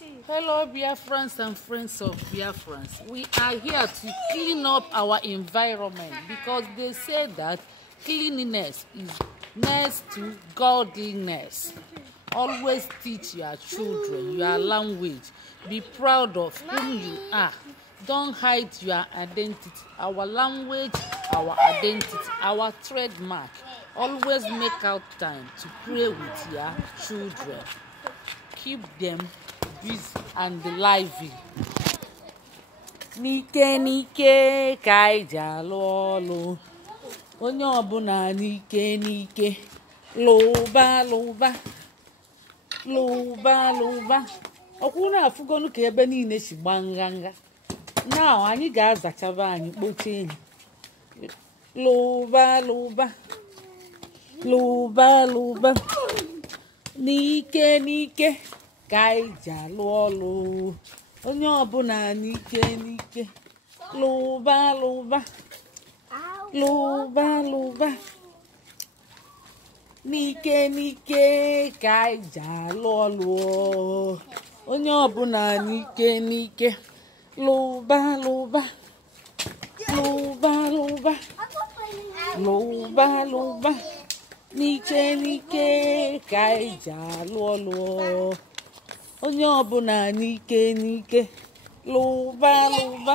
Hello, Biafrans and friends of Biafrans. We are here to clean up our environment because they say that cleanliness is next to godliness. Always teach your children your language. Be proud of whom you are. Don't hide your identity. Our language, our identity, our trademark. Always make out time to pray with your children. Keep them busy and lively. Nike nike ka iji alụ ọlụ. Onye ọbụla nike nike. Lụba lụba. Lụba lụba. Ọkwụ na-afụgonu ka ebe niile si gba nganga. Now anyị ga-azachaba anyị kpochie enyi. Lụba lụba. Lụba lụba. Nike nike ka iji alụ ọlụ. Onye ọbụla nike nike. Lụba lụba. Lụba lụba. Nike nike ka iji alụ ọlụ. Onye ọbụla nike nike. Lụba lụba. Lụba lụba. Lụba lụba. Nike nike ka iji alụ ọlụ. Onye ọbụla nike nike. Lụba lụba.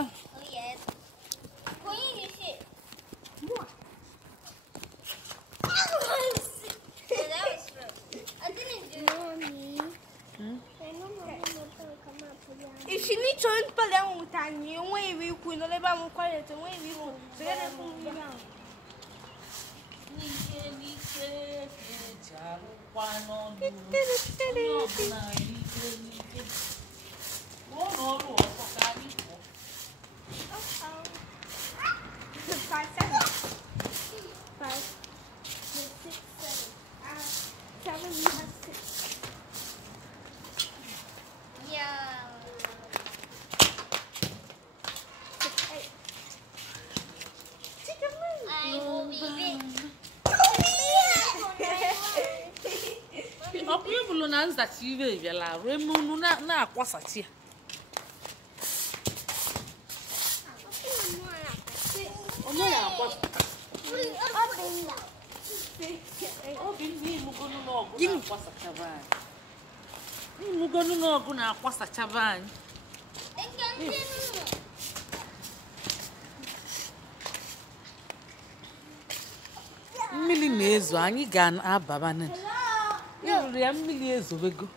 She needs to put them with a new way we could not let them quiet away. We will get it from you. Na nzachi iwe bịala remunu na-akwasachi ya. Onye na-akwasa? Obi ndị imugonu n'ọgụ na-akwasachaba anyị. Imugonu n'ọgụ na-akwasachaba anyị. Mmiri na-ezo anyị ga-ababa na ya mmiri ezobego.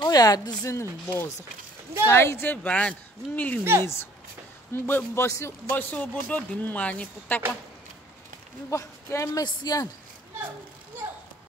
Ọ ya adịzi mgbe ọzọ ka anyị jebe anyị mmiri na-ezo mgbe mbọsị obodo dị mma anyị pụtakwa ngwa ka emesịa.